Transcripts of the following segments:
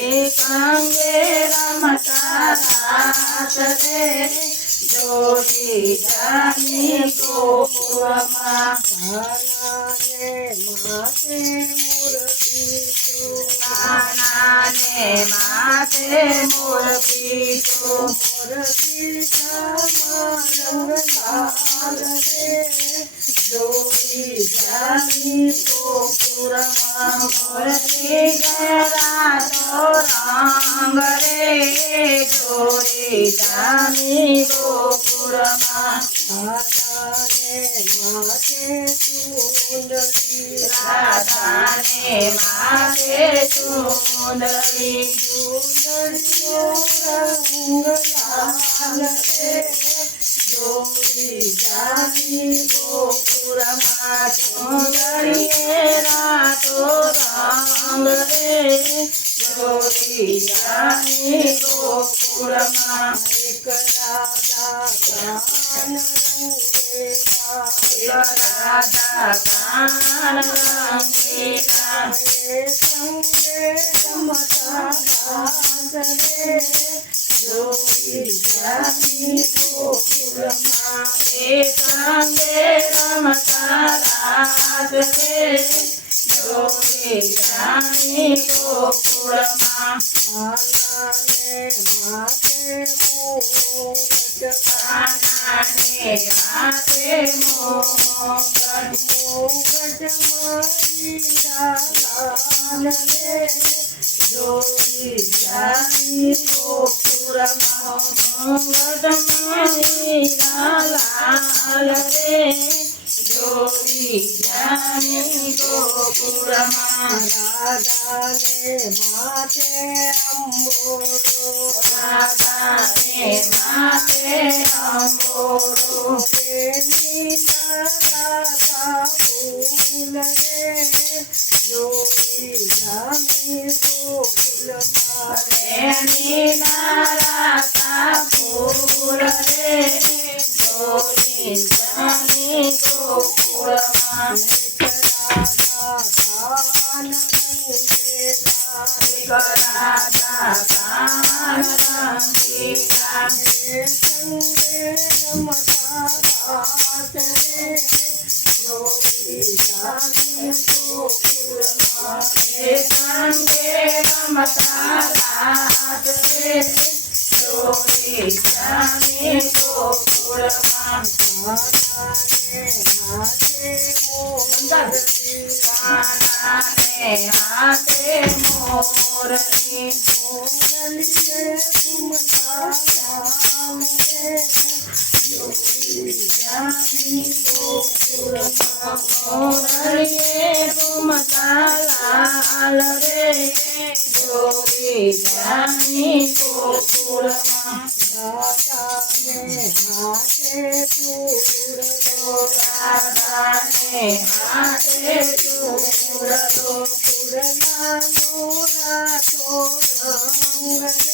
એકાંગે રમતા રાત રે જોડી જાની ગોકુળમાં કાનાને માતે મૂર્તિ કાનાને માથે મોર પીછો મૂર્તિ ઘેરા તો રંગ રે, જોડી જાની ગોકુળમાં રાધાને માતે સુંદરી રાધાને માથે ચુંદડી. સુંદરીઓ રંગ લાલ રે. જોડી જાની ગોકુળમાં ચુંદડીએ રાતો રંગ રે જોડી જાની ગોકુળમાં એક રાધા કાન રંગેલા રાધા કાન રંગીલા એ સંગે રમતા રાત રે જોડી જાની ગોકુળમાં જાની ગોકુળમાં આનાને માથે મુગટ કાનાને હાથે મોગન મુગટ મારીરા લાલ રે જોડી જાની ગોકુળમાં મોગનમાં લાલ રે જોડી જાની માથે અંબોરો રાધાને માથે અંબોરો તેની રાધા ફૂલ રે જામી ગોકુલમાં એની નારાતા ફૂલ રે જોડી જાની રાધા રાધા રે ગોકુલમાં સંગે રમતા રાત રે જોડી જાની ગોકુળમાં હાથે મોરની મોરલીએ ઘૂમતા ગામ રે જોડી જાની ગોકુળમાં રાધાને હાથે ચૂરડો રાધાને હાથે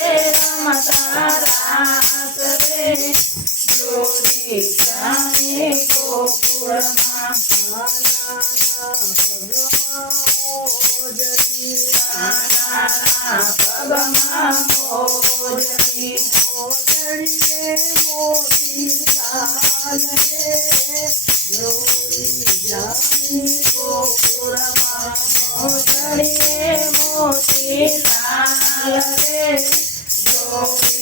રમતા રાત રે જોડી જાની ગોકુળમાં પગમાં મોજરી મોજરીએ લાલ રે જોડી જામી ગોકુળમાં મોજડીએ મોતી લાલ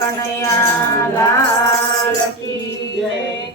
कन्हैया लाल की जय